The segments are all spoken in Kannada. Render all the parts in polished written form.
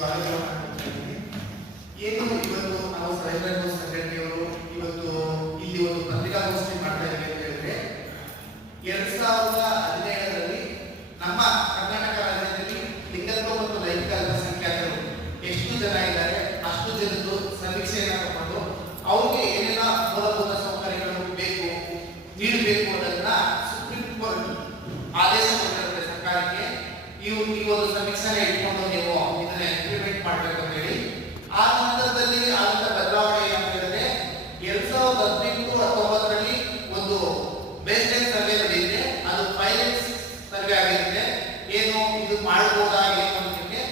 ಸ್ವಾಗತವನ್ನು ಮಾಡ್ತಿದ್ದೀನಿ. ಏನು ಇವತ್ತು ನಾವು ರೈತರ ಸಂಘಟನೆಯವರು ಇವತ್ತು ಇಲ್ಲಿ ಒಂದು ಪತ್ರಿಕಾಗೋಷ್ಠಿ ಮಾಡ್ತಾ ಇದ್ದೀವಿ ಅಂತ ಹೇಳಿದ್ರೆ 2017ರಲ್ಲಿ ನಮ್ಮ ಕರ್ನಾಟಕ ರಾಜ್ಯದಲ್ಲಿ ಲಿಂಗತ್ವ ಮತ್ತು ಲೈಂಗಿಕ ಅಲ್ಪಸಂಖ್ಯಾತರು ಎಷ್ಟು ಜನ ಇದ್ದಾರೆ ಅಷ್ಟು ಜನದ್ದು ಸಮೀಕ್ಷೆಯನ್ನು ತಗೊಂಡು ಅವ್ರಿಗೆ ಏನೆಲ್ಲ ಮೂಲಭೂತ ಸೌಕರ್ಯಗಳು ಬೇಕು ನೀಡಬೇಕು ಅನ್ನೋದನ್ನ ಸುಪ್ರೀಂ ಕೋರ್ಟ್ ಆದೇಶ ಕೊಟ್ಟಿರುತ್ತೆ ಸರ್ಕಾರಕ್ಕೆ. ಈ ಒಂದು ಸಮೀಕ್ಷೆನ ಇಟ್ಕೊಂಡು ನೀವು ಇದನ್ನ ಇಂಪ್ಲಿಮೆಂಟ್ ಮಾಡಬೇಕು ಅಂತ ಹೇಳಿ. ಆ ಸಂದರ್ಭದಲ್ಲಿ ಆದಂತ ಬದಲಾವಣೆ ಏನಂತ ಹೇಳಿದ್ರೆ 2018-19ರಲ್ಲಿ ಒಂದು ಬೇಸ್ಲೈನ್ ಸರ್ವೆ ನಡೆದಿದೆ. ಅದು ಪೈಲಟ್ ಸರ್ವೆ ಆಗಿರುತ್ತೆ. ಏನು ಇದು ಮಾಡಬಹುದಾ ಏನು ಅಂತಕ್ಕೆ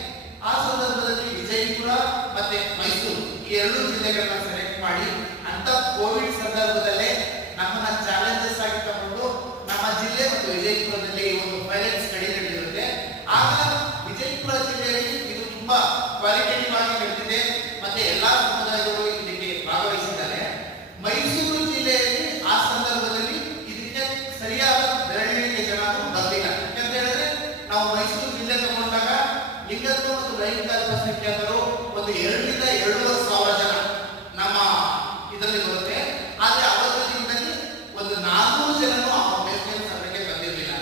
ಆ ಸಂದರ್ಭದಲ್ಲಿ ವಿಜಯಪುರ ಮತ್ತೆ ಮೈಸೂರು ಈ ಎರಡು ಜಿಲ್ಲೆಗಳನ್ನ ಸೆಲೆಕ್ಟ್ ಮಾಡಿ ಅಂತ ಕೋವಿಡ್ ಸಂದರ್ಭದಲ್ಲೇ ನಮ್ಮನ್ನ ಚಾಲೆಂಜಸ್ ಆಗಿ ತಗೊಂಡು ನಮ್ಮ ಜಿಲ್ಲೆ ಮತ್ತು ವಿಜಯಪುರದಲ್ಲಿ ಒಂದು ಪೈಲಟ್ ಸ್ಟಡಿ ನಡೆದಿರುತ್ತೆ. ಆಗ ವಿಜಯಪುರ ಜಿಲ್ಲೆಯಲ್ಲಿ ಇದು ತುಂಬಾ ಕ್ವಾಲಿಟೇಟಿವ್ ಆಗಿ ನಡೆದಿದೆ ಮತ್ತೆ ಎಲ್ಲಾ ಸಮುದಾಯಗಳು ಇದಕ್ಕೆ ಭಾಗವಹಿಸಿದ್ದಾರೆ. ಮೈಸೂರು ಜಿಲ್ಲೆಯಲ್ಲಿ ಆ ಸಂದರ್ಭದಲ್ಲಿ ಇದಕ್ಕೆ ಸರಿಯಾದ ಬೆರಳಿಗೆ ಜನ ಬರಲಿಲ್ಲ. ಯಾಕಂತ ಹೇಳಿದ್ರೆ ನಾವು ಮೈಸೂರು ಜಿಲ್ಲೆ ತಗೊಂಡಾಗ ಲಿಂಗತ್ವ ಮತ್ತು ಲೈಂಗಿಕ ಅಲ್ಪಸಂಖ್ಯಾತರು ಒಂದು 2,000 to 2,500 ಜನ ನಮ್ಮ ಇದರಲ್ಲಿ ಬರುತ್ತೆ. ಆದ್ರೆ ಅವರ ದಿನದಲ್ಲಿ ಒಂದು 400 ಜನರು ಆ ಬೇಸ್ಲೈನ್ ಸರ್ವೆಗೆ ಬಂದಿರಲಿಲ್ಲ.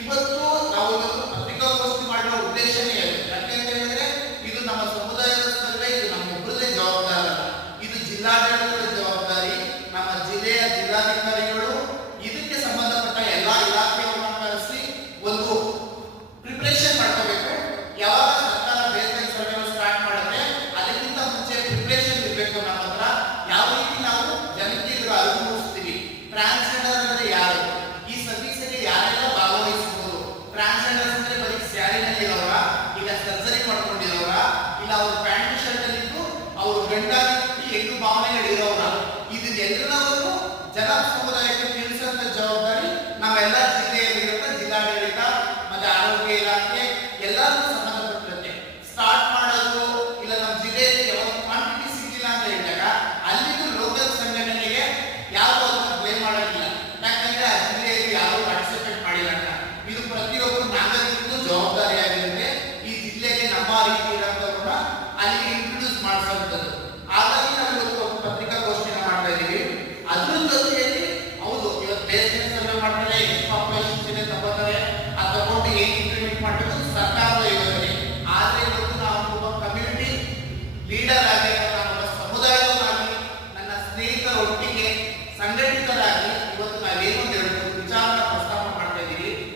ಇವತ್ತು ನಾವು ಇವತ್ತು ಪತ್ರಿಕಾಗೋಷ್ಠಿ ಮಾಡುವ ಉದ್ದೇಶನೇ ಯಾಕೆ ಅಂತ ಹೇಳಿದ್ರೆ ಇದು ನಮ್ಮ ಸಮುದಾಯದ ಸರ್ವೆ, ಇದು ನಮ್ಮ ಒಬ್ಬರದೇ ಜವಾಬ್ದಾರಿ ಅಲ್ಲ, ಇದು ಜಿಲ್ಲಾಡಳಿತದ ಜವಾಬ್ದಾರಿ. ನಮ್ಮ ಜಿಲ್ಲೆಯ ಜಿಲ್ಲಾಧಿಕಾರಿಗಳು ಇದಕ್ಕೆ ಸಂಬಂಧಪಟ್ಟ ಎಲ್ಲಾ ಇಲಾಖೆಗಳನ್ನು ಕರೆಸಿ ಒಂದು ಪ್ರಿಪರೇಷನ್ ಮಾಡ್ಕೋಬೇಕು. ಯಾವಾಗ ಸರ್ಕಾರ ಬೇಸ್ಲೈನ್ ಸರ್ವೆ ಸ್ಟಾರ್ಟ್ ಮಾಡುತ್ತೆ ಅದಕ್ಕಿಂತ ಮುಂಚೆ ಪ್ರಿಪರೇಷನ್ ಇರಬೇಕು ನಮ್ಮ ಹತ್ರ. ಯಾವ ರೀತಿ ನಾವು ಜನಕ್ಕೆ ಇದರ ಅರಿವು ಮೂಡಿಸ್ತೀವಿ, ಟ್ರಾನ್ಸ್ಜೆಂಡರ್ ಅಂದ್ರೆ ಯಾರು, ಈ ಸಮೀಕ್ಷೆಗೆ ಯಾರೆಲ್ಲ ಭಾಗವಹಿಸಬಹುದು, ಟ್ರಾನ್ಸ್ಜೆಂಡರ್ ಅಂದ್ರೆ ಬರೀ ಸ್ಯಾರಿನಲ್ಲಿ ಇರೋರ, ಇಲ್ಲ ಸರ್ಜರಿ ಮಾಡ್ಕೊಂಡಿರೋರ, ಇಲ್ಲ ಅವ್ರ ಪ್ಯಾಂಟ್ ಶರ್ಟ್ ಅಲ್ಲಿ ಇದ್ದು ಅವ್ರು ಗಂಡಾಗಿ ಹೆಣ್ಣು ಭಾವನೆ